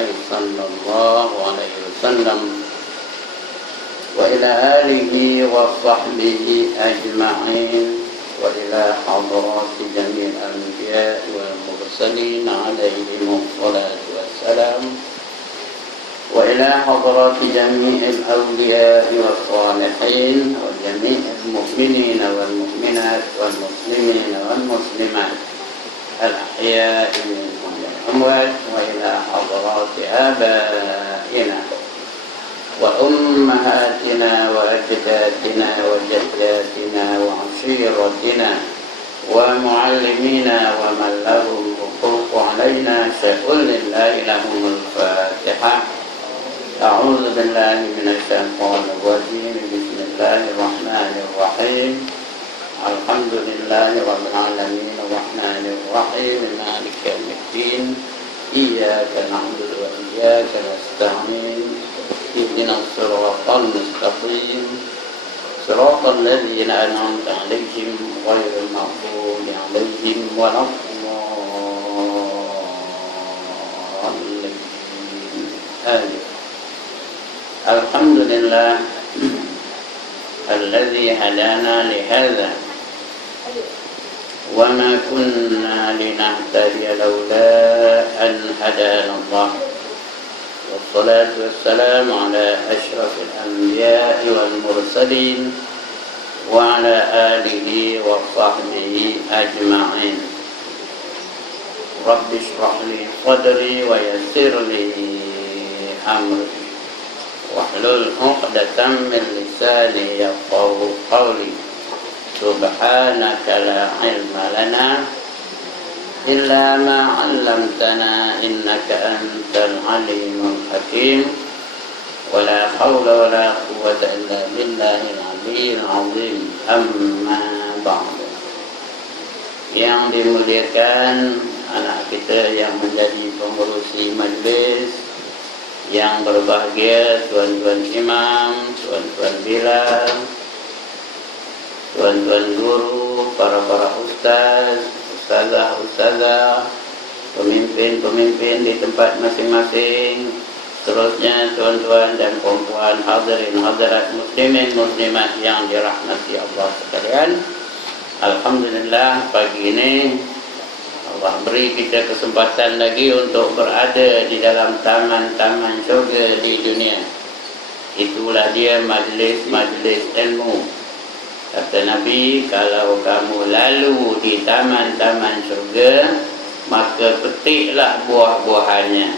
الله صلى الله عليه وسلم وإلى آله وصحبه أجمعين وإلى حضرات جميع الأنبياء والمرسلين عليهم الصلاة والسلام وإلى حضرات جميع الأولياء والصالحين وجميع المؤمنين والمؤمنات والمسلمين والمسلمات الأحياء منهم والأموات وإلى حضرات آبائنا وأمهاتنا وأجدادنا وجداتنا وعشيرتنا ومعلمينا ومن لهم حقوق علينا شيء لله لهم الفاتحة. أعوذ بالله من الشيطان الرجيم. بسم الله الرحمن الرحيم. الحمد لله رب العالمين الرحمن الرحيم مالك يوم الدين إياك نعبد وإياك نستعين اهدنا الصراط المستقيم صراط الذين أنعمت عليهم غير المغضوب عليهم ولا الضالين آمين. الحمد لله الذي هدانا لهذا وما كنا لنهتدي لولا أن هدانا الله والصلاة والسلام على أشرف الأنبياء والمرسلين وعلى آله وصحبه أجمعين. رب اشرح لي صدري ويسر لي أمري واحلل عقدة من لساني يفقهوا قولي. سبحانك لا علم لنا إلا ما علمتنا إنك أنت العليم الحكيم ولا حول ولا قوة إلا بالله العلي العظيم. أما بعد. Yang dimuliakan anak kita yang menjadi pengurusi majlis, yang berbahagia tuan-tuan imam, tuan-tuan bilal, tuan-tuan guru, para ustaz, ustazah, pemimpin-pemimpin di tempat masing-masing, seterusnya tuan-tuan dan perempuan hadirin hadirat muslimin muslimat yang dirahmati Allah sekalian. Alhamdulillah pagi ini Allah beri kita kesempatan lagi untuk berada di dalam taman-taman syurga di dunia. Itulah dia majlis-majlis ilmu. Kata Nabi, kalau kamu lalu di taman-taman syurga, maka petiklah buah-buahannya.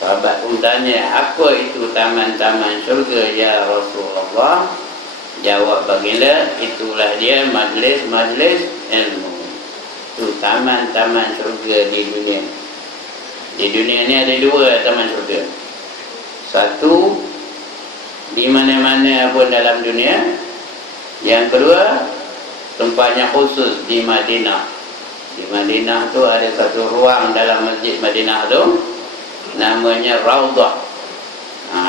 Sahabat pun tanya, apa itu taman-taman syurga ya Rasulullah? Jawab baginda, itulah dia majlis-majlis ilmu. Itu taman-taman syurga di dunia. Di dunia ni ada dua taman syurga. Satu, di mana-mana pun dalam dunia. Yang kedua, tempatnya khusus di Madinah. Di Madinah tu ada satu ruang dalam masjid Madinah tu, namanya Raudhah.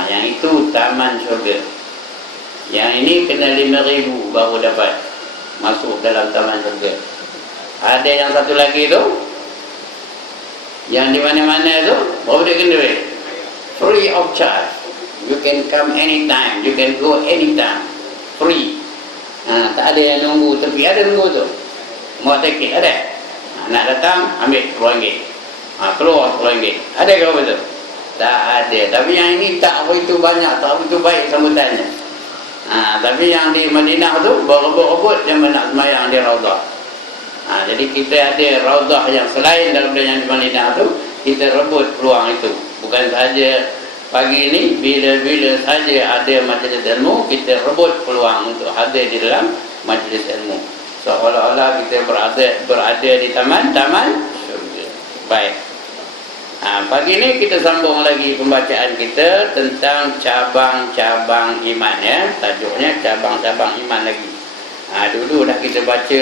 Yang itu taman syurga. Yang ini kena 5,000 baru dapat masuk dalam taman syurga. Ada yang satu lagi tu, yang di mana-mana tu, berapa dia kena duit? Free of charge. You can come anytime, you can go anytime, free. Tak ada yang nunggu, tapi ada nunggu tu. Mau tiket ada. Nak datang ambil RM10. Keluar RM10. Ada ke apa tu? Tak ada. Tapi yang ini tak begitu banyak, tak begitu baik sambutannya. Tapi yang di Madinah tu berebut-rebut yang nak semayang di Raudhah. Jadi kita ada Raudhah yang selain daripada yang di Madinah tu, kita rebut peluang itu. Bukan sahaja pagi ini, bila-bila saja ada majlis ilmu, kita rebut peluang untuk hadir di dalam majlis ilmu. Seolah-olah kita berada di taman-taman syurga. Baik. Pagi ini kita sambung lagi pembacaan kita tentang cabang-cabang iman ya. Tajuknya cabang-cabang iman lagi. Dulu dah kita baca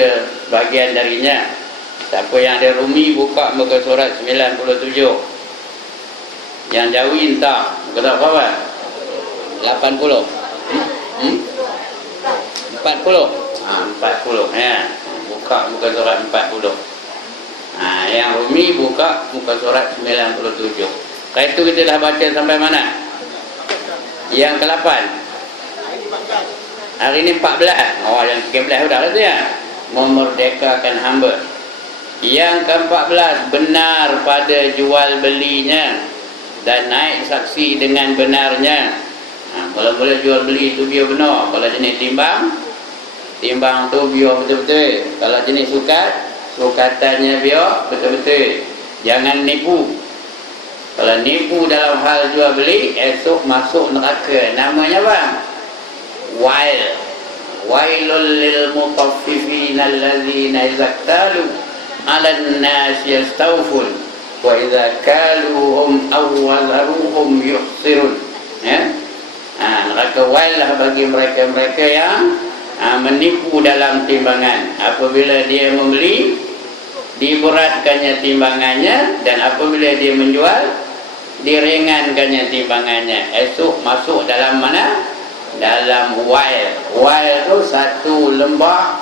bahagian darinya. Siapa yang ada Rumi buka muka surat 97. Yang Jawi entah muka surat berapa? 80. 40. 40 ya. Buka muka surat 40. Yang Rumi buka muka surat 97. Lepas itu kita dah baca sampai mana? Yang ke-8. Hari ini 14. Oh, yang ke-11 sudah tu ya. Memerdekakan hamba. Yang ke-14, benar pada jual belinya dan naik saksi dengan benarnya. Mula-mula jual beli itu biar benar. Kalau jenis timbang tu biar betul-betul. Kalau jenis sukat, sukatannya biar betul-betul. Jangan nipu. Kalau nipu dalam hal jual beli, esok masuk neraka. Namanya apa? Wail. Wailul lil mutaffifin allazina izaktalu 'alan nas yastawfun wa idza kaluhum aw wazaruhum yukhsirun. Ya. Neraka wail lah bagi mereka-mereka yang menipu dalam timbangan. Apabila dia membeli, diberatkannya timbangannya, dan apabila dia menjual, diringankannya timbangannya. Esok masuk dalam mana? Dalam wail. Wail tu satu lembah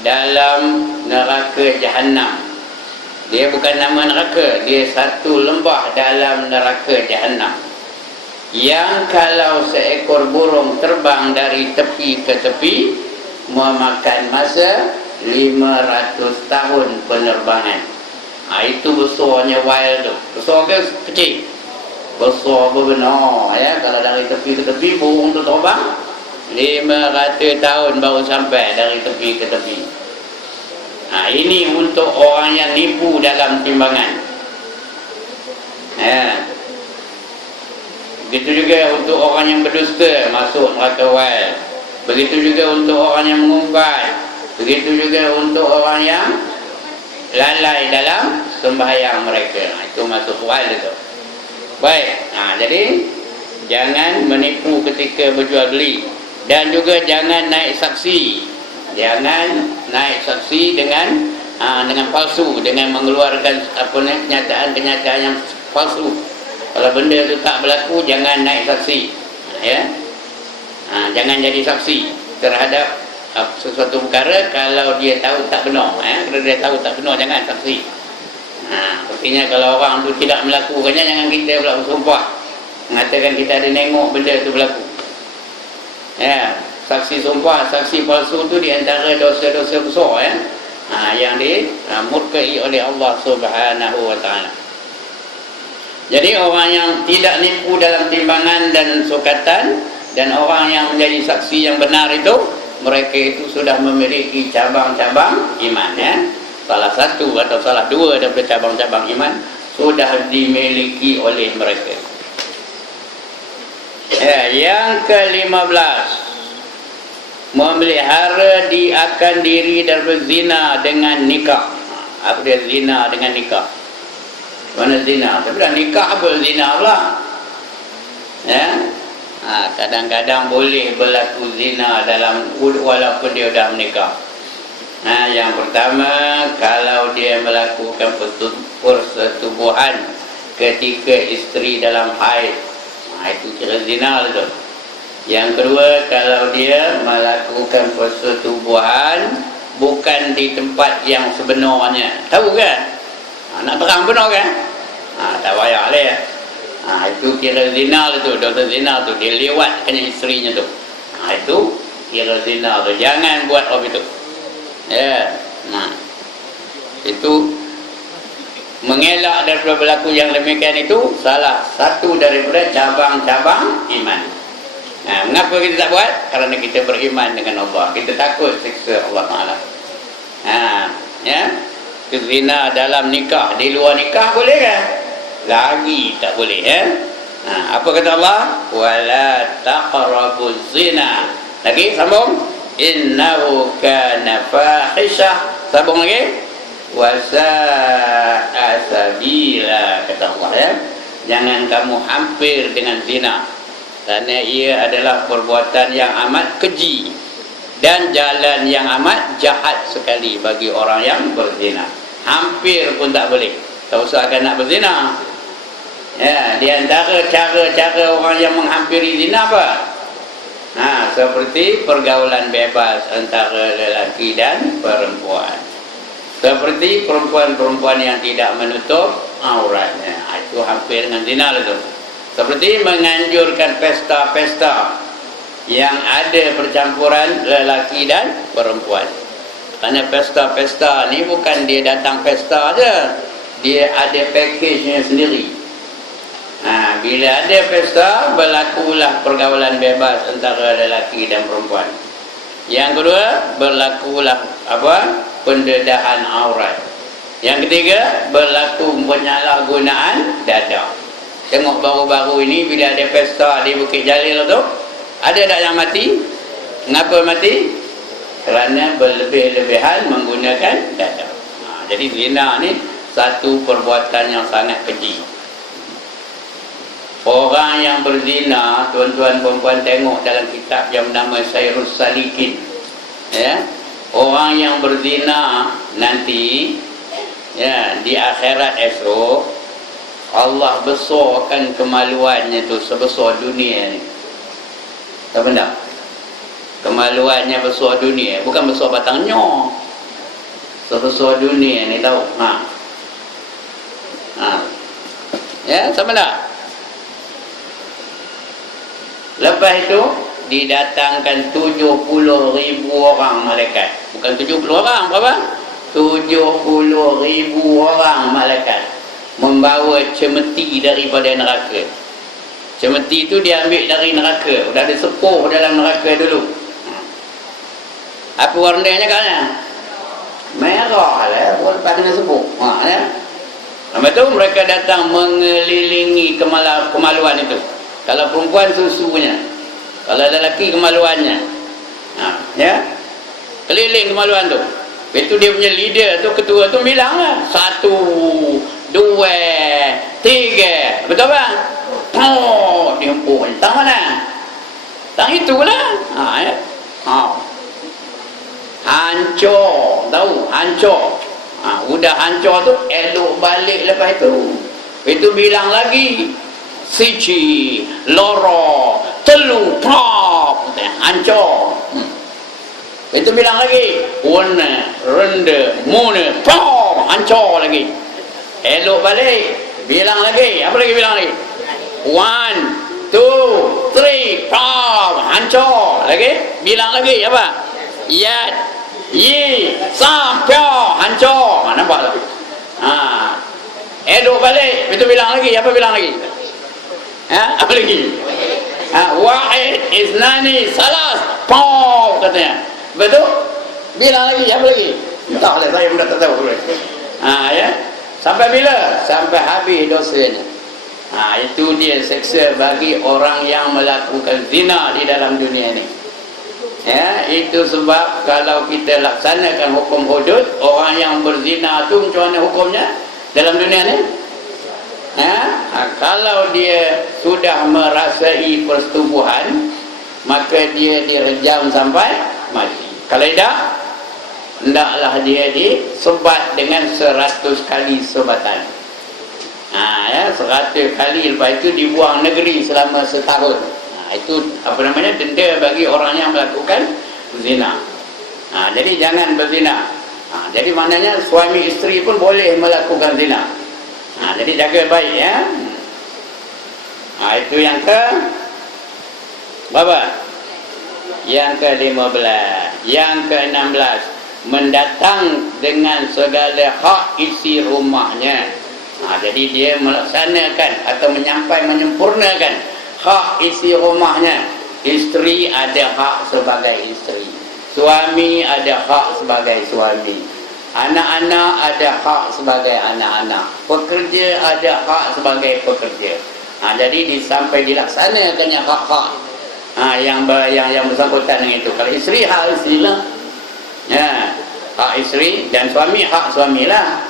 dalam neraka Jahannam. Dia bukan nama neraka, dia satu lembah dalam neraka Jahannam, yang kalau seekor burung terbang dari tepi ke tepi memakan masa 500 tahun penerbangan. Itu besarnya wail tu. Besar ke kecil? Besar benar ya. Kalau dari tepi ke tepi burung tu terbang 500 tahun baru sampai dari tepi ke tepi. Ini untuk orang yang nipu dalam timbangan. Begitu juga untuk orang yang berdusta, masuk neraka wail. Begitu juga untuk orang yang mengumpat. Begitu juga untuk orang yang lalai dalam sembahyang mereka. Itu masuk wail itu. Baik. Jadi jangan menipu ketika berjual beli, dan juga jangan naik saksi. Jangan naik saksi dengan palsu, dengan mengeluarkan kenyataan-kenyataan yang palsu. Kalau benda itu tak berlaku, jangan naik saksi. Ya. Jangan jadi saksi terhadap sesuatu perkara kalau dia tahu tak benar. Kalau dia tahu tak benar, jangan saksi. Artinya kalau orang tu tidak melakukannya, jangan kita pula bersumpah mengatakan kita ada nengok benda tu berlaku. Ya, saksi sumpah, saksi palsu tu di antara dosa-dosa besar yang dimurkai oleh Allah Subhanahu wa taala. Jadi orang yang tidak nipu dalam timbangan dan sukatan, dan orang yang menjadi saksi yang benar itu, mereka itu sudah memiliki cabang-cabang iman ya. Salah satu atau salah dua daripada cabang-cabang iman sudah dimiliki oleh mereka. Yang ke-15, memelihara akan diri daripada zina dengan nikah. Apa dia zina dengan nikah? Mana zina? Tapi dah nikah apa zina pula? Kadang-kadang boleh berlaku zina dalam walaupun dia dah menikah. Yang pertama, kalau dia melakukan persetubuhan ketika isteri dalam haid, itu kira zina tu. Yang kedua, kalau dia melakukan persetubuhan bukan di tempat yang sebenarnya. Tahu kan? Nak terang benar kan? Tak payah lah ya. Itu kira zina tu, dosa zina tu. Dia lewatkan isterinya tu. Itu kira zina tu. Jangan buat apa itu. Ya. Itu mengelak daripada berlaku yang demikian itu salah satu daripada cabang-cabang iman. Mengapa kita tak buat? Kerana kita beriman dengan Allah. Kita takut siksa Allah Ta'ala. Ya. Zina dalam nikah, di luar nikah boleh kan? Lagi tak boleh ya. Apa kata Allah? Wala taqrabuz zina. Lagi sambung. Innahu kana fahisha. Sambung lagi. Wa sa'a sabila, kata Allah ya. Jangan kamu hampir dengan zina, kerana ia adalah perbuatan yang amat keji dan jalan yang amat jahat sekali bagi orang yang berzina. Hampir pun tak boleh. Tak usahakan nak berzina. Ya, di antara cara-cara orang yang menghampiri zina apa? Seperti pergaulan bebas antara lelaki dan perempuan. Seperti perempuan-perempuan yang tidak menutup auratnya. Itu hampir dengan zina lah tu. Seperti menganjurkan pesta-pesta yang ada percampuran lelaki dan perempuan. Kerana pesta-pesta ni bukan dia datang pesta je, dia ada package-nya sendiri. Bila ada pesta, berlakulah pergaulan bebas antara lelaki dan perempuan. Yang kedua, berlakulah pendedahan aurat. Yang ketiga, berlaku penyalahgunaan dada. Tengok baru-baru ini bila ada pesta di Bukit Jalil tu, ada tak yang mati? Mengapa mati? Kerana berlebih-lebihan menggunakan dada. Jadi zina ni satu perbuatan yang sangat keji. Orang yang berzina, tuan-tuan perempuan tengok dalam kitab yang bernama Sayrus Salikin, ya, orang yang berzina nanti, ya, di akhirat esok Allah besarkan kemaluannya tu sebesar dunia ni. Tak benar? Kemaluannya besar dunia, bukan besar batangnya, sebesar dunia ni, tahu? Ya, sama tak? Lepas itu didatangkan 70,000 orang malaikat. Bukan 70 orang, berapa? 70,000 orang malaikat membawa cemeti daripada neraka. Cemeti itu diambil dari neraka. Sudah ada sepuh dalam neraka dulu. Apa warnanya kan? Merah lah, lepas kena sepuh. Ya? Lepas itu mereka datang mengelilingi kemaluan itu. Kalau perempuan susunya, kalau lelaki kemaluannya, ya, keliling kemaluan tu. Itu dia punya leader tu, ketua tu bilang lah, 1, 2, 3, betul bang? Oh, dia empuk. Tang mana? Tang itulah. Ya. Hancur, tahu? Hancur. Udah hancur tu, elok balik lepas itu. Itu bilang lagi, siji, loro, telu, prop, hancur. Itu bilang lagi, warna, renda, muna, prop, hancur lagi. Elok balik, bilang lagi, apa lagi bilang lagi? 1, 2, 3, prop, hancur lagi. Bilang lagi apa? Yat, yi, sam, pyo, hancur. Nampak tak? Elok balik, itu bilang lagi, apa bilang lagi? Apa lagi? Wahid, isnani, salas, pau, katanya. Betul? Bilang lagi, apa lagi? Tak boleh, saya pun tak tahu. Ya. Sampai bila? Sampai habis dosanya. Itu dia seksa bagi orang yang melakukan zina di dalam dunia ini. Ya, itu sebab kalau kita laksanakan hukum hudud, orang yang berzina tu macam mana hukumnya dalam dunia ini? Kalau dia sudah merasai persetubuhan, maka dia direjam sampai mati. Kalau tidak, hendaklah dia disebat dengan 100 kali sebatan. Ya, 100 kali, lepas itu dibuang negeri selama setahun. Itu apa namanya, denda bagi orang yang melakukan zina. Jadi jangan berzina. Jadi maknanya suami isteri pun boleh melakukan zina. Jadi jaga baik, ya. Itu yang ke berapa? Yang ke-15. Yang ke-16, mendatang dengan segala hak isi rumahnya. Jadi dia melaksanakan atau menyempurnakan hak isi rumahnya. Isteri ada hak sebagai isteri, suami ada hak sebagai suami, anak-anak ada hak sebagai anak-anak, pekerja ada hak sebagai pekerja. Jadi sampai dilaksanakannya hak-hak yang bersangkutan dengan itu. Kalau isteri, hak isteri lah, ya, hak isteri, dan suami hak suami lah.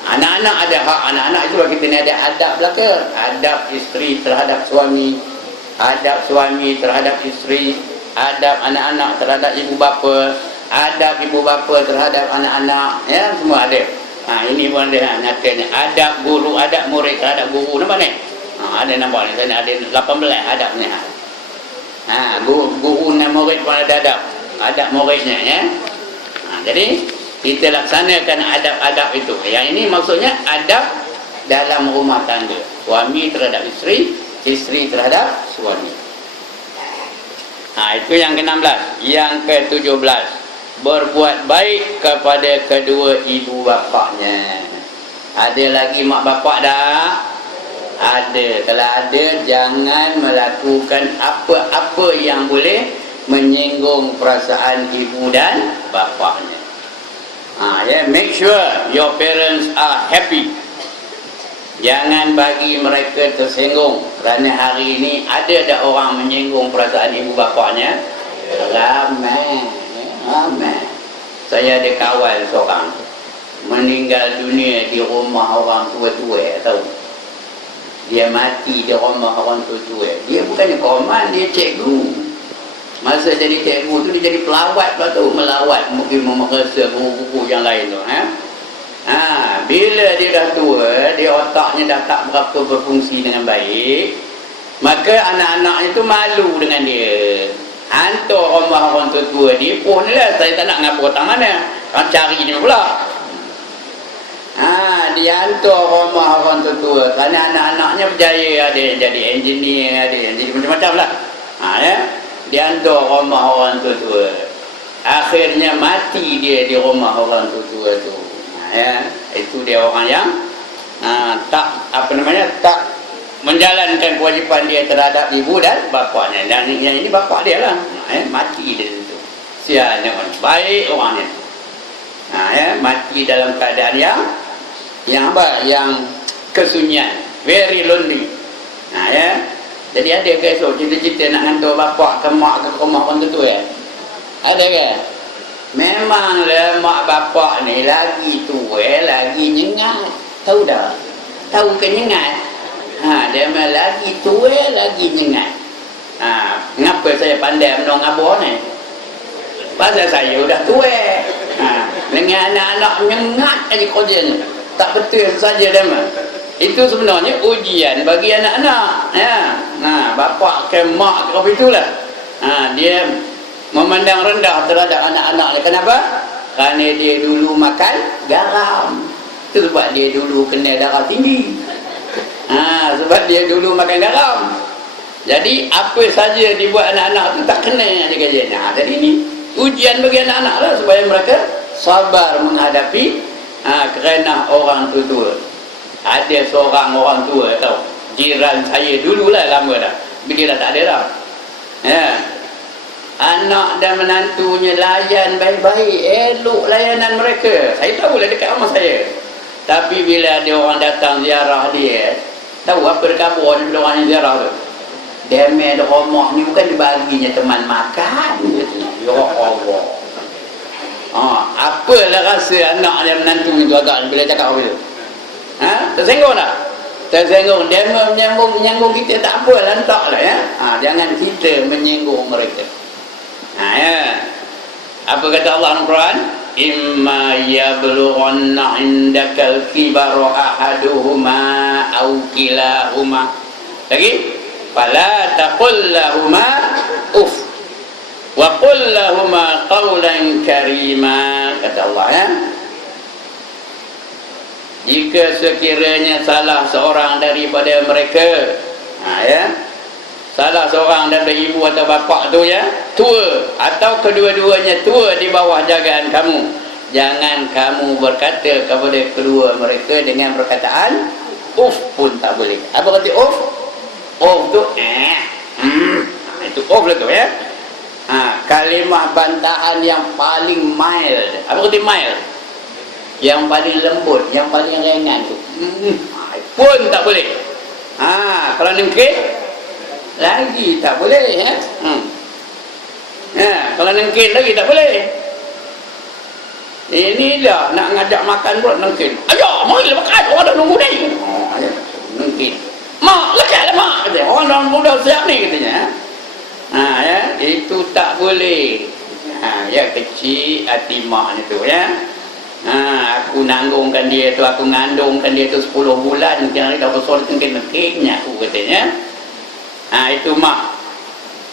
Anak-anak ada hak anak-anak. Itu kita ni ada adab belaka. Adab isteri terhadap suami, adab suami terhadap isteri, adab anak-anak terhadap ibu bapa, adab ibu bapa terhadap anak-anak, ya, semua ada. Ini pun ada nyatanya. Adab guru, adab murid terhadap guru. Nampak ni? Ada, nampak ni. Sana ada 18 adabnya. Guru dan murid pun ada adab. Adab muridnya, ya. Jadi kita laksanakan adab-adab itu. Yang ini maksudnya adab dalam rumah tangga. Suami terhadap isteri, isteri terhadap suami. Itu yang ke-16. Yang ke-17, berbuat baik kepada kedua ibu bapaknya. Ada lagi mak bapak dah? Ada. Kalau ada, jangan melakukan apa-apa yang boleh menyinggung perasaan ibu dan bapaknya. Make sure your parents are happy. Jangan bagi mereka tersinggung. Kerana hari ini ada orang menyinggung perasaan ibu bapaknya. Ramai. Saya ada kawan seorang meninggal dunia di rumah orang tua-tua, tahu. Dia mati di rumah orang tua-tua. Dia bukannya koman, dia cikgu. Masa jadi cikgu tu dia jadi pelawat pula tu, melawat mungkin memeriksa buku-buku yang lain tu. Bila dia dah tua, dia otaknya dah tak berapa berfungsi dengan baik, maka anak-anaknya tu malu dengan dia. Hantar rumah orang tua-tua dia pun lah, saya tak nak ngapa otak mana, cari dia pula. Dia hantar rumah orang tua-tua kerana anak-anaknya berjaya, ada yang jadi engineer, ada yang jadi macam-macam lah. Dia hantar rumah orang tua-tua, akhirnya mati dia di rumah orang tua-tua tu. Itu dia orang yang tak menjalankan kewajipan dia terhadap ibu dan bapaknya. Dan yang ini bapak dia lah, mati dia tu. Sianya orang baik orangnya. Mati dalam keadaan yang kesunyian, very lonely. Jadi ada ke esok cita-cita nak hantar bapak ke mak ke rumah orang tua? Ada ke? Memanglah mak bapak ni lagi tua, lagi nyengat. Tahu dah? Tahu ke nyengat? Dia memang lagi tua, lagi nyengat. Ngapa saya pandai menong abah ni? Pasal saya dah tua. Dengan anak-anak nyengat aja kerjanya. Tak betul saja dia mah. Itu sebenarnya ujian bagi anak-anak. Bapak ke mak ke apa itulah. Dia memandang rendah terhadap anak-anak. Kenapa? Kerana dia dulu makan garam. Itu sebab dia dulu kena darah tinggi. Sebab dia dulu makan garam. Jadi apa saja dibuat anak-anak tu tak kena aja kajian. Jadi ini ujian bagi anak-anak lah, supaya mereka sabar menghadapi kerana orang tua-tua. Ada seorang orang tua tahu, jiran saya dululah, lama dah, bila dah tak ada dah. Anak dan menantunya layan baik-baik, elok layanan mereka. Saya tahu lah dekat rumah saya. Tapi bila ada orang datang ziarah dia, tahu apa dia kabur bila orang yang ziarah tu? Demel rumah ni bukan dibaginya teman makan. Ya Allah. Apalah rasa anak dan menantu itu agak bila cakap apa itu? Tersenggung tak? Tersenggung. Dia menyanggung kita, tak apalah, entaklah ya. Jangan kita menyinggung mereka. Apa kata Allah dalam Quran? Imma yablughanna indakal kibara ahaduhuma aw kilahuma. Lagi? Fala taqul lahuma uff wa qul lahuma qawlan karima. Kata Allah ya. Jika sekiranya salah seorang daripada mereka, salah seorang daripada ibu atau bapa tu ya, tua atau kedua-duanya tua di bawah jagaan kamu, jangan kamu berkata kepada kedua mereka dengan perkataan uf pun tak boleh. Apa kata uf? Uf tu itu uf lah tu ya. Kalimah bantahan yang paling mild. Apa kata mild? Yang paling lembut, yang paling ringan tu pun tak boleh. Kalau nengkit lagi tak boleh ya. Kalau nengkit lagi tak boleh. Ini dah nak ngajak makan pula nengkit. Ayo, mari makan, orang dah nunggu ni. Nengkit. Mak, lekatlah mak, kata. Orang dah muda siap ni katanya. Ya, itu tak boleh. Ya, kecil hati mak ni tu ya. Aku nanggungkan dia tu, aku ngandungkan dia tu 10 bulan, mungkin hari dah besar tengking-tengkingnya aku katanya. Itu mak.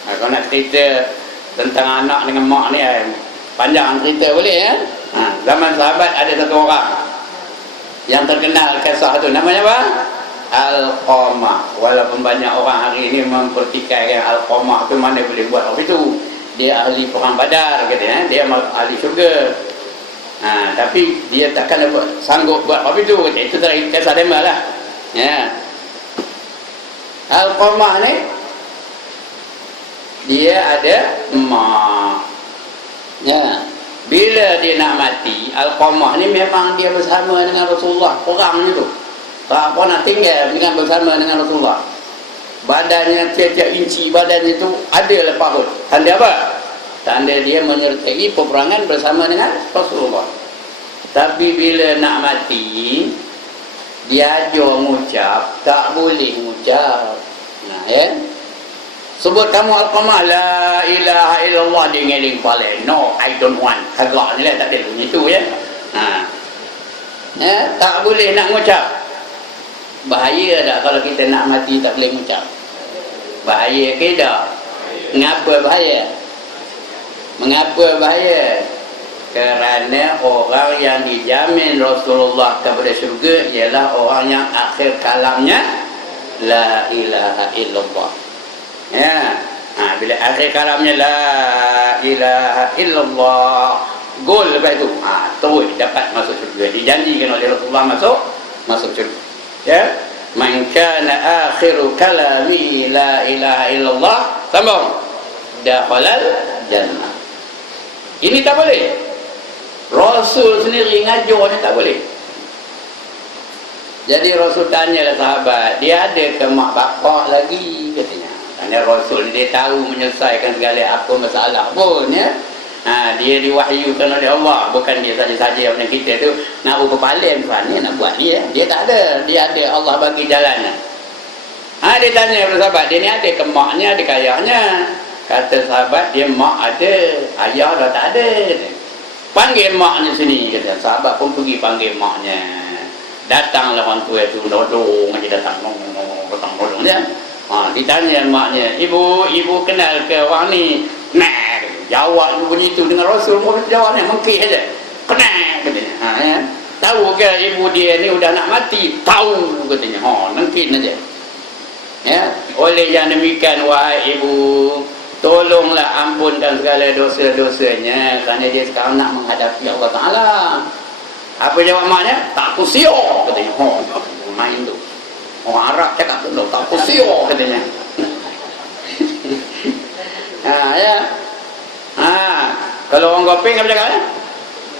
Kalau nak cerita tentang anak dengan mak ni panjang cerita boleh ya. Zaman sahabat ada satu orang, Yang terkenal kisah tu namanya apa? Al-Qamah. Walaupun banyak orang hari ini mempertikaikan Al-Qamah tu mana boleh buat apa itu. Dia ahli perang Badar katanya, dia ahli syurga. Tapi dia takkan sanggup buat apa itu. Itu tadi kisah dia lah. Ya. Al-Qamah ni dia ada emak. Ya. Bila dia nak mati, Al-Qamah ni memang dia bersama dengan Rasulullah perang ni tu. Tak pernah tinggal dengan bersama dengan Rasulullah. Badannya tiap-tiap inci badannya tu ada parut. Tanda apa? Tanda dia menyertai peperangan bersama dengan Rasulullah. Tapi bila nak mati, dia ajar mengucap, tak boleh mengucap. Nah, ya. Sebut kamu Al-Qamah, la ilaha illallah, dia ngeling kepala. No, I don't want. Agak ni lah, tak ada bunyi tu ya. Tak boleh nak mengucap. Bahaya tak kalau kita nak mati tak boleh mengucap? Bahaya ke tak? Mengapa bahaya? Mengapa bahaya? Kerana orang yang dijamin Rasulullah kepada syurga ialah orang yang akhir kalamnya la ilaha illallah. Ya. Bila akhir kalamnya la ilaha illallah, gol lepas itu, terus dapat masuk syurga. Dijanjikan oleh Rasulullah masuk syurga. Ya. Man kana akhiru kalami la ilaha illallah, sambung, dakhalal jannah. Ini tak boleh. Rasul sendiri ngajar ni tak boleh. Jadi Rasul tanya sahabat, dia ada ke mak bapak lagi katanya. Tanya Rasul, dia tahu menyelesaikan segala apa masalah pun ya. Dia diwahyukan oleh Allah, bukan dia saja-saja macam kita tu nak berpaling ni nak buat ni ya. Dia tak ada, dia ada, Allah bagi jalan. Dia tanya kepada sahabat, dia ni ada ke maknya, ada ke ayahnya? Kata sahabat, dia mak ada, ayah dah tak ada. Panggil maknya sini, kata. Sahabat pun pergi panggil maknya. Datanglah orang tua tu, nodong aja datang nodong dia. Ditanya maknya, ibu kenal ke orang ni? Nah, jawab bunyi tu dengan Rasul, jawabnya mengkih aja. Kenal katanya. Ya. Tahu ke ibu dia ni udah nak mati? Tahu katanya. Mungkin aja. Ya, oleh yang demikian wahai ibu, tolonglah ampunkan segala dosa-dosanya kerana dia sekarang nak menghadapi Allah Taala. Apa jawab maknya? Tak kusio katanya. Main tu. Orang Arab cakap tu, tak kusio katanya. Ya. Kalau orang Gopeng apa cakap?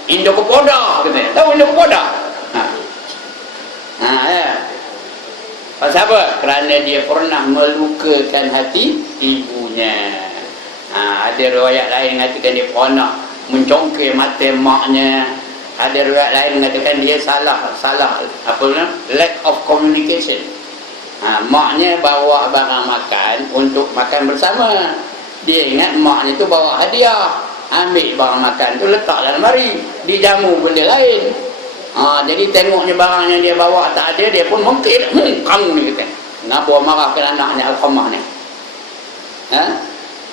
Indo kepoda katanya. Tahu Indo kepoda? Ya. Pasal apa? Kerana dia pernah melukakan hati ibunya. Ada riwayat lain mengatakan dia pernah mencongkir mata maknya. Ada riwayat lain mengatakan dia salah apa namanya? Lack of communication. Maknya bawa barang makan untuk makan bersama. Dia ingat maknya tu bawa hadiah. Ambil barang makan tu letak dalam lemari, dijamu benda lain. Jadi tengoknya barang yang dia bawa tak ada, dia pun mungkin kamu ni kata. Ngapa marahkan anaknya Al-Qamah ni?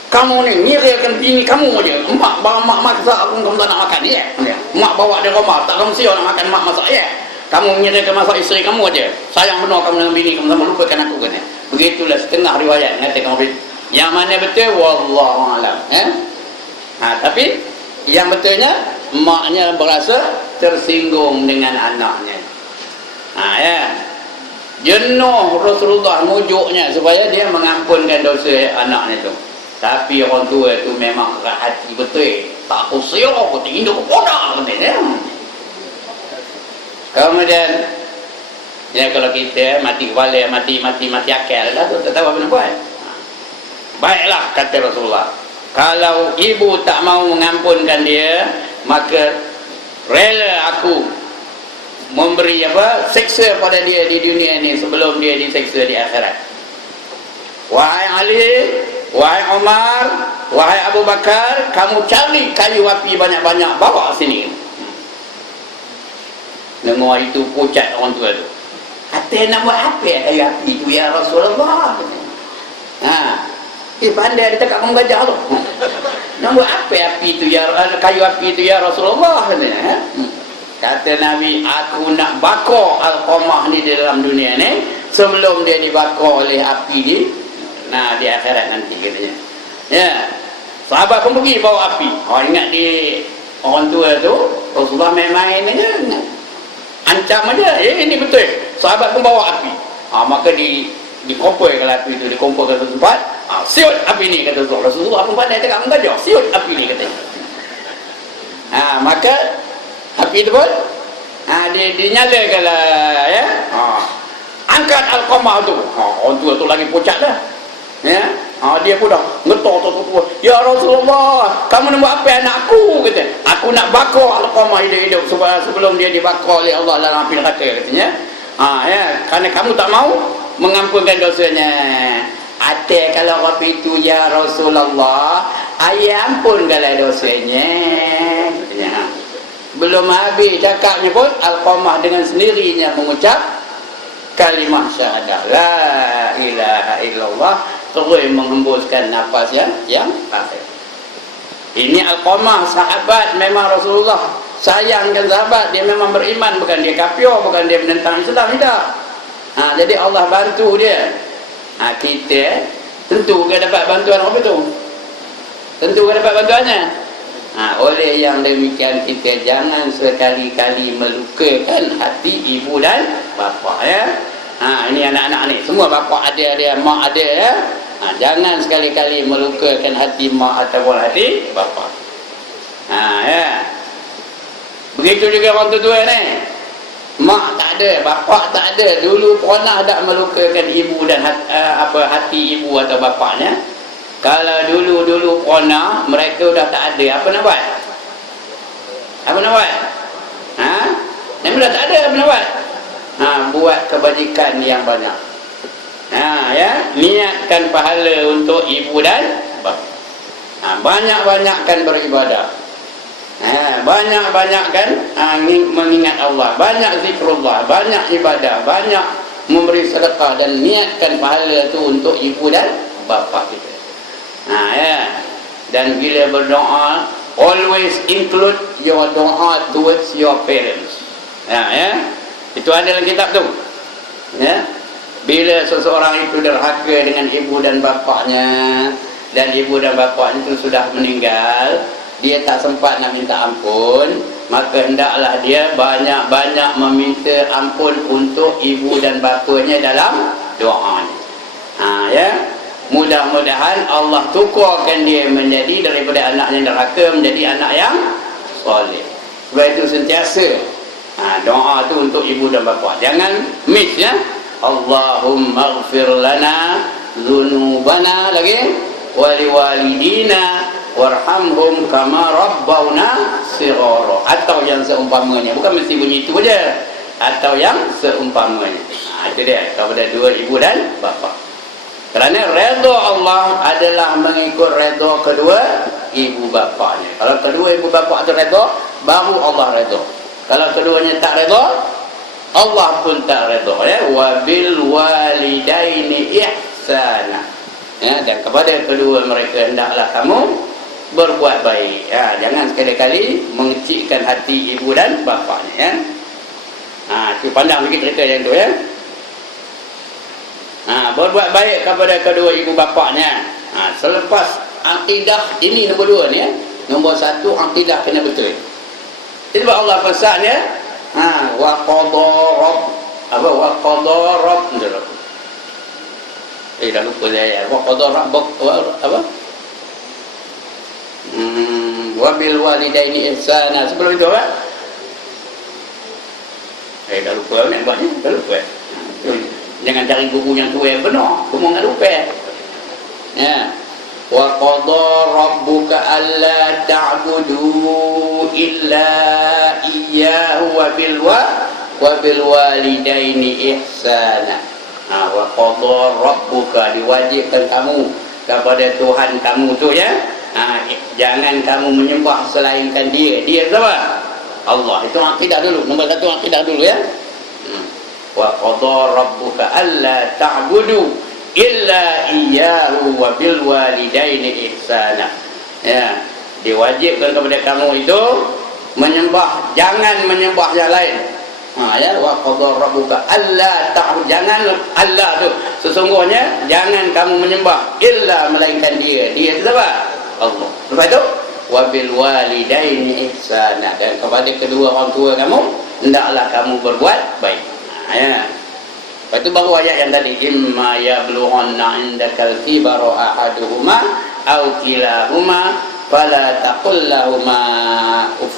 Kamu ni ngirikan bini kamu aja. Mak barang mak masak pun kamu tak nak makan ya. Mak bawa dia rumah, tak kamu siap nak makan mak masak ya. Kamu ngirikan masak isteri kamu aja. Sayang benar kamu dengan bini kamu, sama lupakan aku kan. Begitulah setengah riwayat mengatakan begitu. Yang mana betul wallahu alam. Tapi yang betulnya maknya berasa tersinggung dengan anaknya. Ya. Jenuh Rasulullah mujuknya supaya dia mengampunkan dosa anaknya tu. Tapi orang tua tu memang hati betul. Tak kusio aku tinggi duk poda katanya. Kemudian ya, kalau kita mati kepala, mati akal dah tu, tak tahu apa nak buat. Baiklah kata Rasulullah, kalau ibu tak mau mengampunkan dia, maka rela aku memberi seksa pada dia di dunia ini sebelum dia diseksa di akhirat. Wahai Ali, wahai Umar, wahai Abu Bakar, kamu cari kayu api banyak-banyak bawa sini. Dengar itu pucat orang tua tu. Hati nak buat apa kayu api tu ya Rasulullah? Pandai dia cakap orang gajah tu. Nak buat apa api tu ya, kayu api tu ya Rasulullah? Kata Nabi, aku nak bakar Alqamah ni di dalam dunia ni sebelum dia dibakar oleh api di akhirat nanti, katanya. Ya. Sahabat pun pergi bawa api. Ingat orang tua tu Rasulullah main-main aja. Ancam aja. Ini betul. Sahabat pun bawa api. Maka dikumpulkan api itu, dikumpulkan satu tempat. Siut api ni, kata Rasulullah. Rasulullah pun pandai cakap mengajar. Siut api ni, katanya. Maka api itu pun dinyalakan lah, ya. Angkat Alqamah tu. Orang tua tu lagi pucat dah. Ya. Dia pun dah ngetok. Ya Rasulullah, kamu nak buat apa anakku, kata. Aku nak bakar Alqamah hidup-hidup sebelum dia dibakar oleh Allah dalam api neraka, katanya. Ya, kerana kamu tak mau mengampunkan dosanya. Ada kalau api itu, ya Rasulullah, ayah ampunkanlah dosanya, katanya. Belum habis cakapnya pun Alqamah dengan sendirinya mengucap kalimah syahadah la ilaha illallah, terus menghembuskan nafas yang akhir. Ini Alqamah, sahabat memang Rasulullah sayangkan sahabat, dia memang beriman, bukan dia kafir, bukan dia menentang Islam, tidak. Jadi Allah bantu dia. Kita tentu kan dapat bantuan apa tu? Tentu kan dapat bantuannya. Oleh yang demikian, kita jangan sekali-kali melukakan hati ibu dan bapa, ya. Ini anak-anak ni semua bapa ada, mak ada, ya. Jangan sekali-kali melukakan hati mak ataupun hati bapa. Ya. Begitu juga orang tua ni. Mak tak ada, bapa tak ada, dulu pernah tak melukakan ibu dan hati ibu atau bapanya. Kalau dulu pernah, mereka dah tak ada, apa nak buat? Apa nak buat? Mereka dah tak ada, apa nak buat? Buat kebajikan yang banyak. Ya, niatkan pahala untuk ibu dan bapa. Banyak-banyakkan beribadah. Banyak-banyakkan mengingat Allah, banyak zikrullah, banyak ibadah, banyak memberi sedekah, dan niatkan pahala itu untuk ibu dan bapa kita. Ya. Dan bila berdoa, always include your doa towards your parents. Ya. Itu ada dalam kitab tu. Ya. Bila seseorang itu derhaka dengan ibu dan bapaknya, dan ibu dan bapaknya itu sudah meninggal, dia tak sempat nak minta ampun, maka hendaklah dia banyak-banyak meminta ampun untuk ibu dan bapanya dalam doanya. Ya. Mudah-mudahan Allah tukarkan dia menjadi daripada anak yang derhaka menjadi anak yang soleh. Sebab itu sentiasa doa tu untuk ibu dan bapa. Jangan miss, ya. Allahumma ighfir lana dzunubana, lagi waliwalidina warhamhum kama rabbawna shighara, atau yang seumpamanya. Bukan mesti bunyi itu saja, atau yang seumpamanya. Itu dia kepada dua ibu dan bapa. Kerana redha Allah adalah mengikut redha kedua ibu bapanya. Kalau kedua ibu bapa itu redha, baru Allah redha. Kalau keduanya tak redha, Allah pun tak redha, ya. Wa bil walidaini ihsana. Ya, dan kepada kedua mereka hendaklah kamu berbuat baik. Ya, jangan sekali-kali mengecikkan hati ibu dan bapanya, ya. Itu pandang sikit cerita yang tu, ya. Berbuat baik kepada kedua ibu bapanya. Selepas akidah ini nombor 2 ni, ya. Nombor 1, akidah kena betul. Sebab Allah pesannya, wa qadha rabb dah lupa saya. Wa qadha rabbuk apa? Wa bil walidaini ihsana. Sebelum itu, kan? Dah lupa nak buatnya, dah lupa. Jangan cari buku yang tua yang benar, kamu nak lupa. Ya. Wa qadha rabbuka alla ta'budu illa iyyahu wa bil walidaini ihsana. Wa qadha rabbuka, diwajibkan kamu kepada Tuhan kamu tu, ya. Jangan kamu menyembah selainkan dia. Dia siapa? Allah. Itu akidah dulu. Nombor 1 akidah dulu, ya. Wa qadha rabbuka alla ta'budu illa iyyahu wa bil walidaini ihsana. Ya, diwajibkan kepada kamu itu menyembah, jangan menyembah yang lain. Ya, wa qadha rabbuka alla ta'budu, jangan Allah tu sesungguhnya jangan kamu menyembah illa melainkan dia itu apa? Allah. Lepas itu wa bil walidaini ihsana, dan kepada kedua orang tua kamu hendaklah kamu berbuat baik. Ya. Lepas itu baru ayat yang tadi, imma yablughanna indakal kibara ahaduhuma aw kilahuma fala taqul lahumā uff,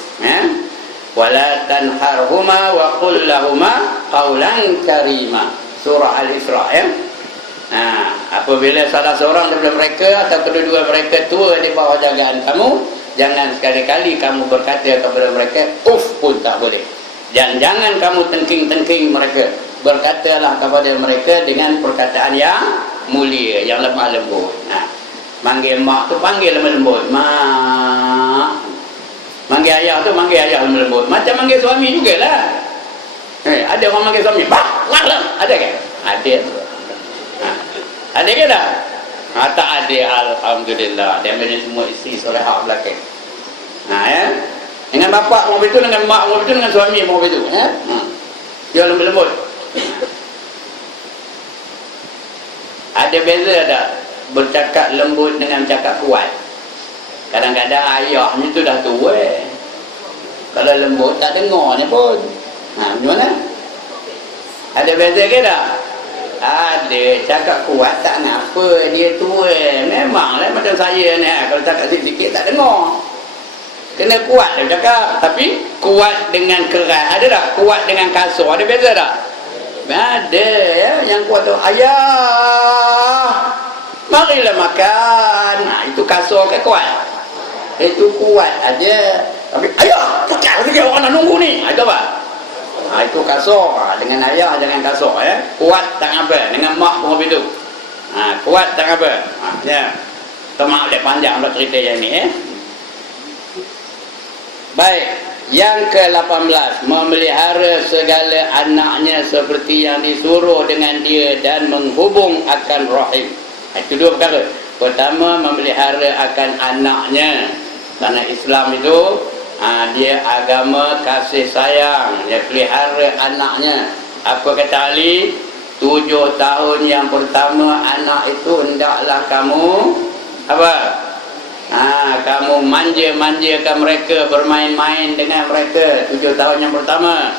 wala tanharhuma wa qul lahumā qawlan karīmā. Surah Al-Isra, ya. Apabila salah seorang daripada mereka atau kedua-dua mereka tua di bawah jagaan kamu, jangan sekali-kali kamu berkata kepada mereka uff pun tak boleh, dan jangan kamu tengking-tengking mereka. Berkatalah kepada mereka dengan perkataan yang mulia, yang lemah lembut. Manggil mak tu panggil lemah lembut, mak. Manggil ayah tu manggil ayah lemah lembut. Macam manggil suami jugalah. Ada orang manggil suami, bah, lah. Ada ke? Ada. Ada ke tak? Tak ada, alhamdulillah. Dia punya semua isteri solehah belakang. Ya. Dengan bapak mau betul, dengan mak mau betul, dengan suami mau betul, ya. Dia lemah lembut. Ada beza tak bercakap lembut dengan cakap kuat? Kadang-kadang ayahnya tu dah tua, kalau lembut tak dengar ni pun. Gimana? Ada beza ke tak? Ada. Cakap kuat tak ngapa, dia tua. Memanglah macam saya ni, kalau cakap sikit-sikit tak dengar. Kena kuat dia cakap. Tapi kuat dengan keras ada tak? Kuat dengan kasar ada beza tak? Ada, ya. Yang kuat tu, ayah marilah makan. Itu kasar ke kuat? Itu kuat aja. Tapi ayah cakap sikit, orang nak nunggu ni. Itu apa? Itu kasar. Dengan ayah jangan kasar, ya. Kuat tak apa. Dengan mak pun begitu. Kuat tak apa. Ya. Termak boleh panjang untuk cerita yang ni, ya. Baik. Yang ke-18, memelihara segala anaknya seperti yang disuruh dengan dia dan menghubung akan rahim. Itu dua perkara. Pertama, memelihara akan anaknya. Karena Islam itu dia agama kasih sayang. Dia pelihara anaknya. Apa kata Ali? 7 tahun yang pertama anak itu hendaklah kamu apa? Kamu manja-manjakan mereka, bermain-main dengan mereka 7 tahun yang pertama.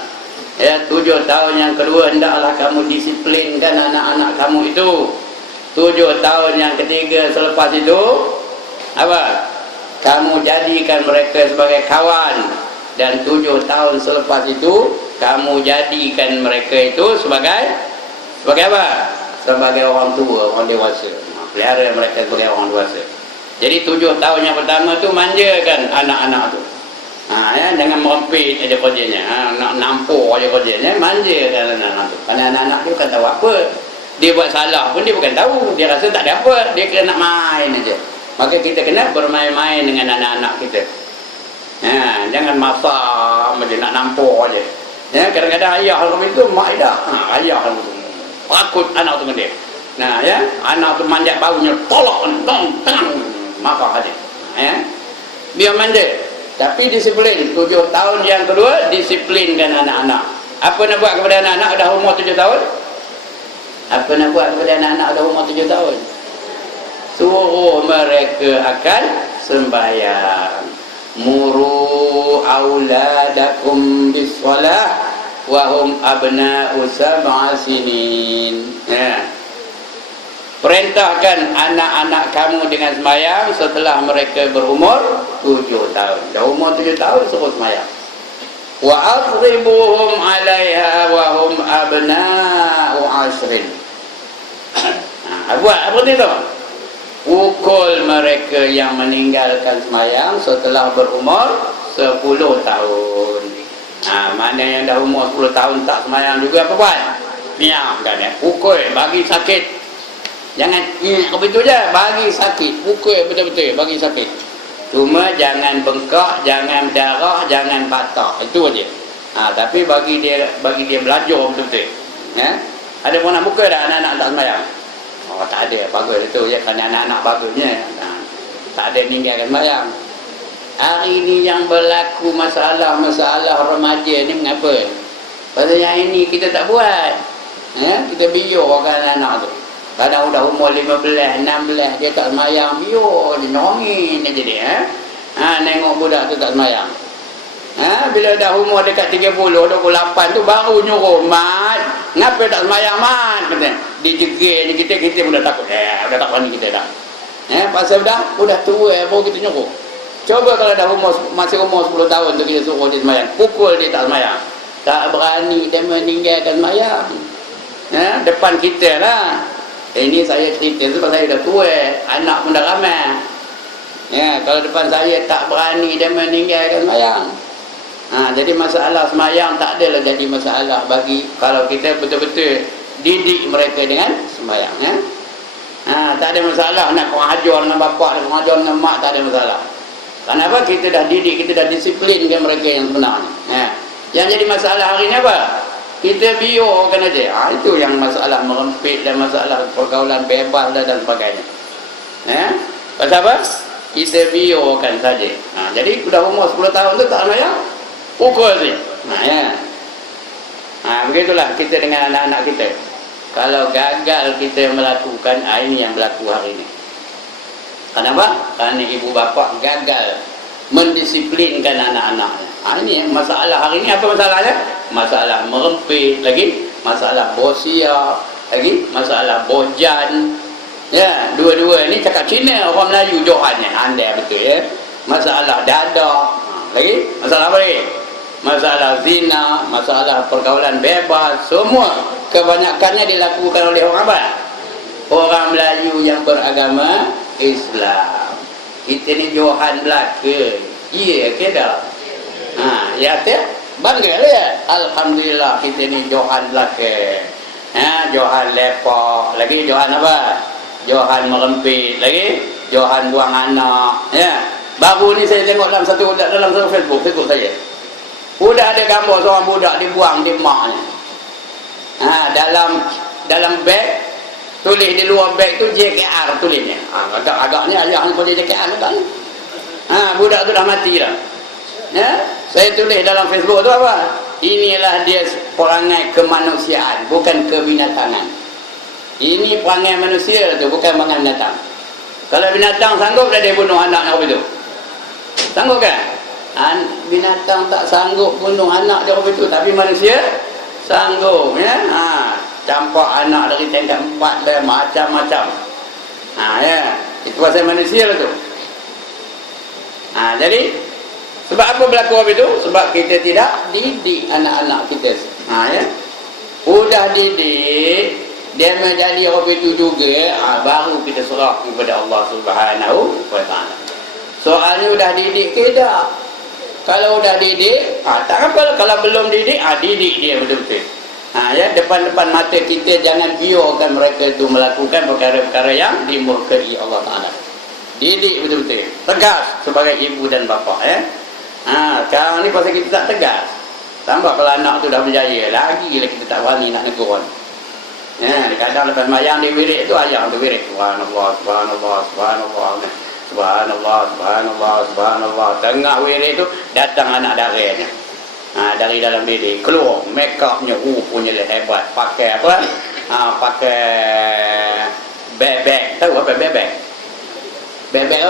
Ya, 7 tahun yang kedua hendaklah kamu disiplinkan anak-anak kamu itu. 7 tahun yang ketiga selepas itu apa? Kamu jadikan mereka sebagai kawan. Dan 7 tahun selepas itu kamu jadikan mereka itu sebagai apa? Sebagai orang tua, orang dewasa. Pelihara mereka sebagai orang dewasa. Jadi 7 tahun yang pertama tu manjakan anak-anak tu. Ya, jangan merempit aja kerjanya. Nak nampur aja kerjanya, manjakan anak-anak tu. Kerana anak-anak tu bukan tahu apa. Dia buat salah pun dia bukan tahu. Dia rasa tak ada apa. Dia kena nak main aja. Maka kita kena bermain-main dengan anak-anak kita. Jangan masak macam nak nampur aja. Ya, kadang-kadang ayah kalau itu mak dah. Ayah kalau itu takut anak tu dengan dia. Ya, anak tu manjat baunya, tolak, tang. Maka hadir. Dia manja. Tapi disiplin. 7 tahun yang kedua disiplinkan anak-anak. Apa nak buat kepada anak-anak dah umur 7 tahun? Apa nak buat kepada anak-anak dah umur 7 tahun? Suruh mereka akan sembahyang. Muru auladakum bis-shalah wa hum abna'u sab'a sinin. Perintahkan anak-anak kamu dengan sembahyang setelah mereka berumur 7 tahun. Dah umur 7 tahun suruh sembahyang. Wa adribuhum 'alaiha wa hum abna'u 'ashrin. Buat apa tu? Pukul mereka yang meninggalkan sembahyang setelah berumur 10 tahun. Mana yang dah umur 10 tahun tak sembahyang juga apa buat? Diam kan, pukul, bagi sakit. Jangan begitu je, bagi sakit, pukul betul-betul, bagi sakit. Cuma jangan bengkak, jangan darah, jangan patah, itu aja. Tapi bagi dia belajar betul-betul. Ada pun nak buka dah anak-anak tak sembahyang? Tak ada, bagus itu ya, kerana anak-anak bagusnya. Tak ada ninggalkan sembahyang. hari ni yang berlaku masalah-masalah remaja ni mengapa? Pasal yang ini kita tak buat. Kita biarkan anak tu. Kadang dah umur 15, 16 dia tak semayang, biar dia nongin aja dia. Nengok budak tu tak semayang. Bila dah umur dekat 30, 28 tu baru nyuruh, mat, ngapa tak semayang mat? Kata. Dijegil kita pun dah takut. Dah tak berani kita dah. Pasal udah tua baru kita nyuruh. Coba kalau dah masih umur 10 tahun tu kita suruh dia semayang, pukul dia tak semayang. Tak berani dia meninggalkan semayang. Depan kita lah. Ini saya cerita sebab saya dah tua, anak pun dah ramai. Kalau depan saya tak berani dia meninggalkan semayang. Jadi masalah semayang tak adalah jadi masalah bagi kalau kita betul-betul didik mereka dengan semayang. Tak ada masalah nak kurang ajar dengan bapak, nak kurang ajar dengan mak, tak ada masalah. Kenapa? Kita dah didik, kita dah disiplinkan mereka yang sebenarnya. Yang jadi masalah hari ni apa? Kita biarkan aja. Itu yang masalah merempit dan masalah pergaulan bebas dan sebagainya. Pasal apa? Kita biarkan saja. Jadi sudah umur 10 tahun tu tak semayang, pukul je. Begitulah kita dengan anak-anak kita. Kalau gagal kita melakukan, ini yang berlaku hari ini. Kenapa? Kerana ibu bapa gagal mendisiplinkan anak-anaknya. Ini masalah hari ini. Apa masalahnya? Masalah merempit lagi, masalah bosia lagi, masalah bojan. Dua-dua ni cakap Cina, orang Melayu Johannya, andai betul ya. Masalah dada lagi, masalah apa lagi? Masalah zina, masalah pergaulan bebas, semua kebanyakannya dilakukan oleh orang apa? Orang Melayu yang beragama Islam. Kita ni Johan belaka. Ya ke dah? Ya tu bangga lah ya. Alhamdulillah kita ni Johan belaka. Johan lepak, lagi Johan apa? Johan merempit, lagi Johan buang anak. Baru ni saya tengok dalam satu Facebook saya. Sudah ada gambar seorang budak dibuang di maknya. Dalam beg, tulis di luar beg tu JKR tulisnya. Agak-agaknya ayah ni boleh JKR kan? Budak tu dah mati dah. Saya tulis dalam Facebook tu apa? Inilah dia perangai kemanusiaan, bukan kebinatangan. Ini perangai manusia tu, bukan perangai binatang. Kalau binatang sanggup dah dia bunuh anak dia itu. Sanggup kan? Binatang tak sanggup bunuh anak dia itu, tapi manusia sanggup ya. Campak anak dari tingkat 4 dah macam-macam. Itu pasal manusia tu. Jadi sebab apa berlaku apa itu? Sebab kita tidak didik anak-anak kita. Udah didik, dia menjadi apa itu juga, baru kita serah kepada Allah Subhanahu wa taala. Soalnya udah didik ke tak? Kalau udah didik, tak apa. Kalau belum didik, didik dia betul-betul. Depan-depan mata kita jangan biarkan mereka itu melakukan perkara-perkara yang dimurkai Allah Taala. Didik betul-betul, tegas sebagai ibu dan bapa. Sekarang ni pasal kita tak tegas. Tambah kalau anak tu dah berjaya, lagi kita tak berani nak negur. Kadang lepas mayang di wirid tu, ayah tu wirid, subhanallah, subhanallah, subhanallah, subhanallah, subhanallah, subhanallah. Tengah wirid tu datang anak darahnya. Dari dalam diri keluar, make upnya punya hebat. Pakai apa? Pakai bebek. Tahu apa bebek? Bebek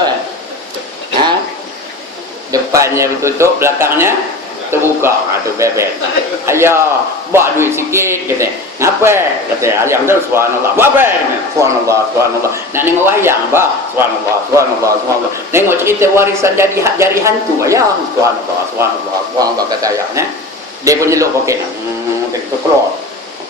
kan? Depannya bertutup, belakangnya terbuka. Tu bebek. Ayah, buat duit sikit kata. Ngapa? Kata ayah tu subhanallah. Buat apa? Subhanallah, subhanallah. Nak tengok wayang bah. Subhanallah, subhanallah, subhanallah. Tengok cerita warisan jari hantu ayah. Subhanallah, subhanallah, subhanallah kata ayah. Dia pun nyeluk poket.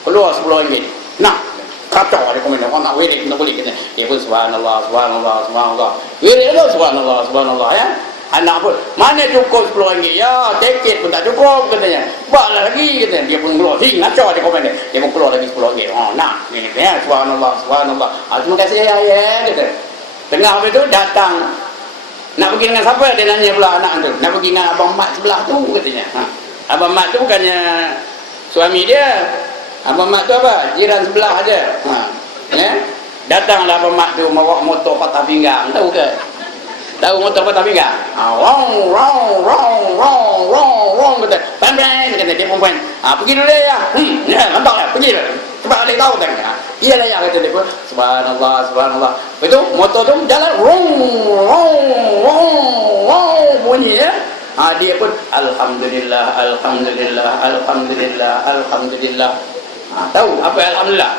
Keluar 10 ringgit. Nah, kacau dia komen. Orang nak wirid tak boleh kata. Dia pun subhanallah, subhanallah, subhanallah. Wirid tu subhanallah, subhanallah ya. Anak pun, mana cukup 10 ringgit? Ya, tiket pun tak cukup katanya. Buatlah lagi katanya. Dia pun keluar. Ngacau dia komen dia. Dia pun keluar lagi 10 ringgit. Nak. Ni ya, subhanallah, subhanallah. Terima kasih ya, kata. Tengah habis tu datang. Nak pergi dengan siapa? Dia nanya pula anak tu. Nak pergi dengan abang mat sebelah tu katanya. Abang mat tu bukannya suami dia. Abang mat tu apa? Jiran sebelah aja. Datanglah abang mat tu bawa motor patah pinggang. Tahu ke? Tahu motor patah pinggang? Rong, rong, rong, rong, rong, rong, kata. Pan-pan, kata dia perempuan. Pergi dulu ya. Ya, mantap lah, pergi lah. Cepat balik tahu tak? Iya lah ya, kata dia pun. Subhanallah, subhanallah. Betul, motor tu jalan, rong, rong, rong, rong, bunyi ya. Dia pun, Alhamdulillah, Alhamdulillah, Alhamdulillah, Alhamdulillah. Tahu apa Alhamdulillah?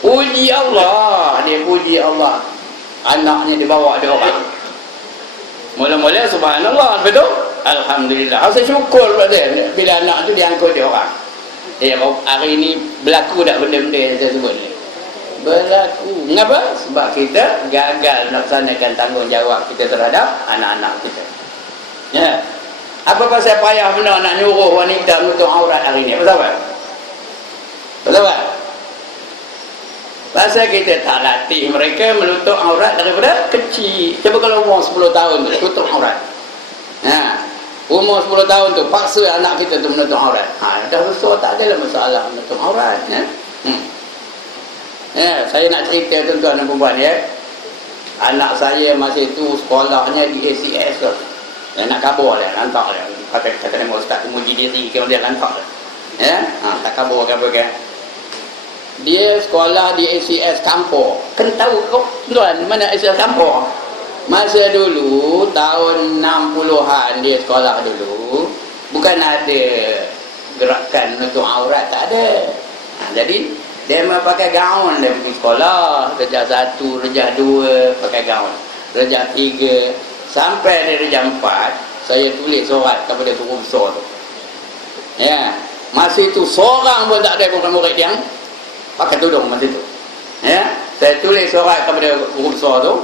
Puji Allah, dia puji Allah. Anaknya dibawa ada orang. Mula-mula subhanallah, betul? Alhamdulillah. Saya syukur pada dia bila anak tu diangkut dia orang. Hari ini berlaku tak benda-benda yang saya sebut ni? Berlaku. Mengapa? Sebab kita gagal melaksanakan tanggungjawab kita terhadap anak-anak kita. Ya. Apa pasal payah benda nak nyuruh wanita menutup aurat hari ni? Pasal apa? Pasal apa? Pasal kita tak latih mereka menutup aurat daripada kecil. Cuba kalau umur 10 tahun tu tutup aurat. Umur 10 tahun tu paksa anak kita tu menutup aurat. Dah besar tak adalah masalah menutup aurat. Saya nak cerita tuan-tuan dan puan ya. Anak saya masa tu sekolahnya di ACS tu. Nak kabur dia, lantak dia. Kata nama ustaz tu muji diri kalau dia lantak dia. Tak kabur ke apa ke. Dia sekolah di ACS Kampor. Kan tahu kau tuan mana ACS Kampor? Masa dulu tahun 60-an dia sekolah dulu, bukan ada gerakan untuk aurat, tak ada. Jadi dia memang pakai gaun dia pergi sekolah. Rejah 1, rejah 2 pakai gaun. Rejah 3 sampai dia rejah 4 saya tulis surat kepada guru besar tu. Ya, masa itu seorang pun tak ada murid yang pakai tudung masa itu. Ya, saya tulis surat kepada guru besar tu,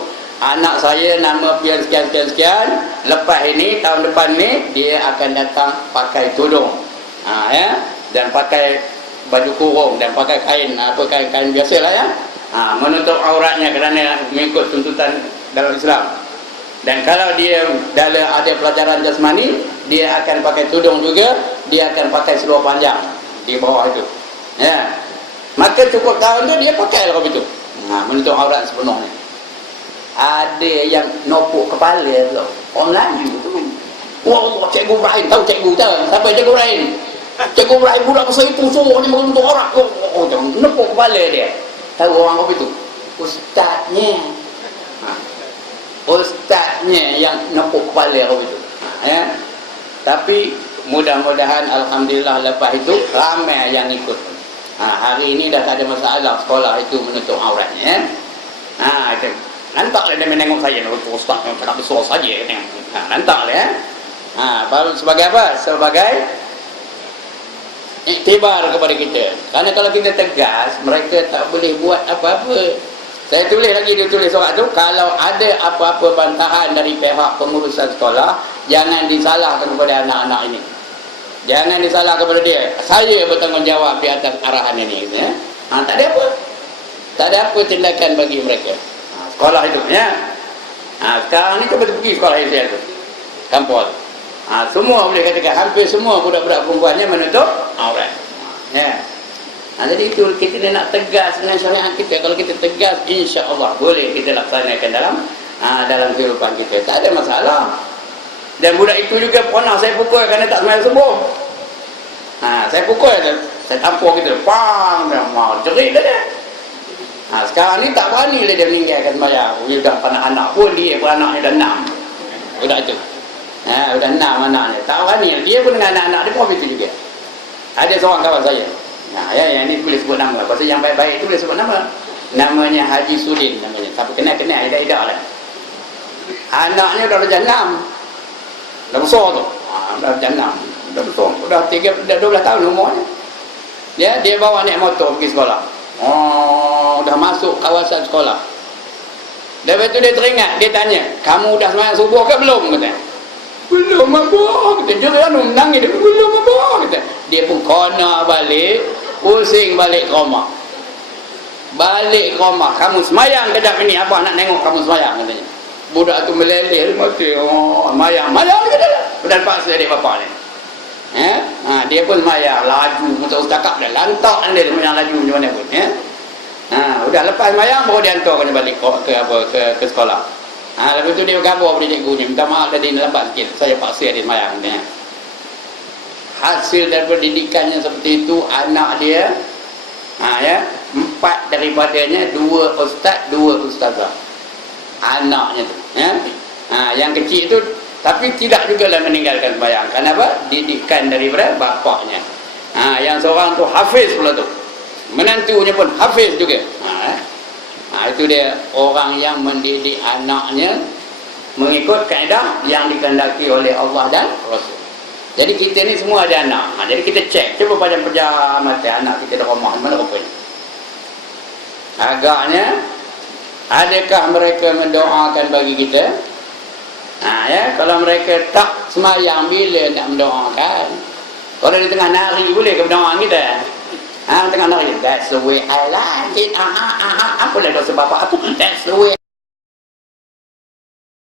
anak saya nama pian sekian, lepas ini tahun depan ni dia akan datang pakai tudung. Ya, dan pakai baju kurung dan pakai kain, kain biasalah ya. Menutup auratnya kerana mengikut tuntutan dalam Islam. Dan kalau dia dalam ada pelajaran jasmani, dia akan pakai tudung juga, dia akan pakai seluar panjang di bawah itu. Ya. Maka cukup tahun tu dia pakai lah itu. Menutup aurat sepenuhnya. Ada yang nopuk kepala tu. Orang Melayu tu kan. Wah, Cikgu Ibrahim. Tahu Cikgu tahu? Siapa Cikgu Ibrahim? Cikgu Ibrahim budak masa itu suruh dia menutup aurat. Nopuk kepala dia. Tahu orang apa itu? Ustaznya. Ustaznya yang nopuk kepala apa itu. Ya. Tapi mudah-mudahan alhamdulillah lepas itu ramai yang ikut. Hari ini dah tak ada masalah sekolah itu menutup auratnya. Nantaklah dia menengok saya, ustaz yang cakap besar saja. Nantaklah ya. Sebagai apa? Sebagai iktibar kepada kita. Karena kalau kita tegas, mereka tak boleh buat apa-apa. Saya tulis lagi, dia tulis surat tu, kalau ada apa-apa bantahan dari pihak pengurusan sekolah, jangan disalahkan kepada anak-anak ini. Jangan disalah kepada dia. Saya bertanggungjawab di atas arahan ini. Ya? Tak ada apa. Tak ada apa tindakan bagi mereka. Sekolah itu. Ya? Sekarang ni cuba pergi sekolah Israel tu. Kampung. Semua boleh katakan, hampir semua budak-budak perempuannya menutup aurat. Ya. Jadi itu kita nak tegas dengan syariat kita. Kalau kita tegas, insya-Allah boleh kita laksanakan dalam kehidupan kita. Tak ada masalah. Dan budak itu juga pernah saya pukul kerana tak sembahyang subuh. Saya pukul, saya tampuk gitu, pang, mau jerit dia. Sekarang ni tak berani dia meninggalkan sembahyang. Dia dah anak-anak pun, dia pun anaknya dah 6. Budak tu. Dah 6 anaknya. Tak berani. Dia pun dengan anak-anak dia pun begitu juga. Ada seorang kawan saya. Yang ni boleh sebut nama. Pasal yang baik-baik tu boleh sebut nama. Namanya Haji Sudin namanya. Siapa kenal-kenal, idak-idak lah. Anaknya dah rejah 6. Dah besar tu. Dah jannah. Dah besar. Dah 12 tahun umurnya. Dia bawa naik motor pergi sekolah. Dah masuk kawasan sekolah. Lepas tu dia teringat, dia tanya, kamu dah sembahyang subuh ke belum? Kata. Belum abah. Kata, dia kan menangis dia. Belum abah. Kata. Dia pun kona balik, pusing balik ke rumah. Balik ke rumah, kamu sembahyang kejap ini, abah nak tengok kamu sembahyang katanya. Budak tu meleleh mati. Mayang kata. Dan paksa dia bapa ni. Dia pun mayang laju macam cakap dah lantak dia mayang laju macam mana pun. Udah lepas mayang baru dia hantar kena balik ke sekolah. Lepas tu dia bergabar pada cikgu ni, minta maaf tadi lambat sikit, saya paksa dia semayang ni. Hasil daripada didikannya seperti itu, anak dia ya, 4 daripadanya, 2 ustaz, 2 ustazah. Anaknya tu ya. Yang kecil tu tapi tidak juga lah meninggalkan sembahyang. Kenapa? Didikan daripada bapaknya. Yang seorang tu hafiz pula tu, menantunya pun hafiz juga. Itu dia orang yang mendidik anaknya mengikut kaedah yang dikehendaki oleh Allah dan Rasul. Jadi kita ni semua ada anak. Jadi kita cek, cuba pejam-pejam mata anak kita di rumah mana rupanya. Agaknya adakah mereka mendoakan bagi kita? Ya, kalau mereka tak semayang, bila nak mendoakan? Kalau di tengah nari boleh ke mendoakan kita? Tengah nari, that's the way I like it. Apa lah dosa bapak aku? That's the way